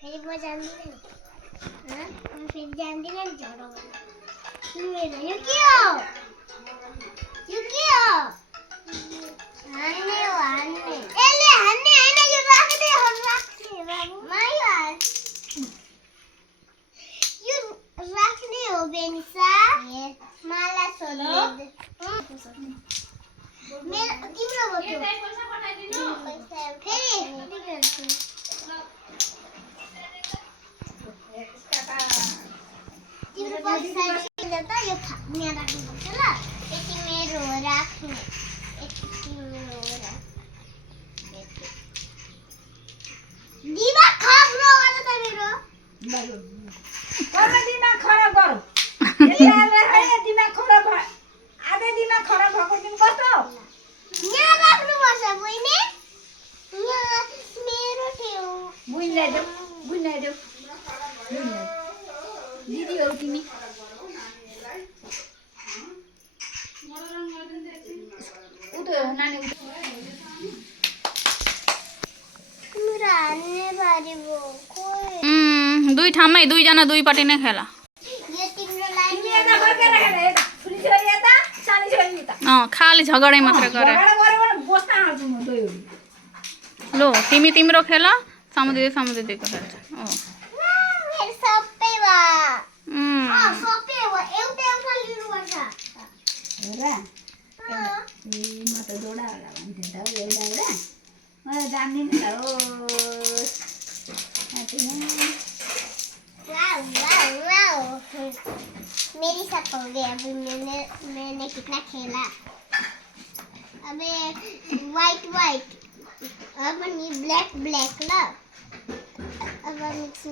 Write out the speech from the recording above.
फिर वो जानती नहीं हाँ मैं फिर जानती नहीं जोड़ो मेरा यू क्यों आने एले हन्ने यू रख दे बाबू माय यार यू रख दे हो बेनिसा ये माला सोलो मैं तिम्रो बोतो ये पैसा पठाइदिनु पैसा फेरि तिम्रो पैसा दिँदा त यो थाप्ने राख्नुपर्छ ल यति मेरो राख्ने यति तिम्रो राख दिमाग खराब नगर त मेरो कर्म दिमाग खराब गरौ यसले दिमाग खराब आधै दिमाग खराब भएको दिन कस्तो यहाँ राख्नुपर्छ बहिनी यहाँ मेरो थियो बुझ्दै दिदी हो तिमी उठो नानी मेरो हान्ने बारी भो कोही दुई ठाउँमै दुईजना दुईपट्टि नै खेला यो तिम्रो लागि तिमी यता फर्केर हेर यता ठुली छोरी यता सानी छोरी उता खाली झगडै मात्र गरे झगडा गऱ्यो भने बस्न हाल्छु म दुई लो तिमी तिम्रो खेल समुद्रीको खेल्छ मेरो सबै वा सबै वा एउटा लिनुपर्छ हेर म त जोडा होला भन्थे त एउटा म जान्दिन त हो वाओ मेरी साथ हो गया अभी मैंने कितना खेला अबे वाइट अब नहीं ब्लैक ला अब मिक्स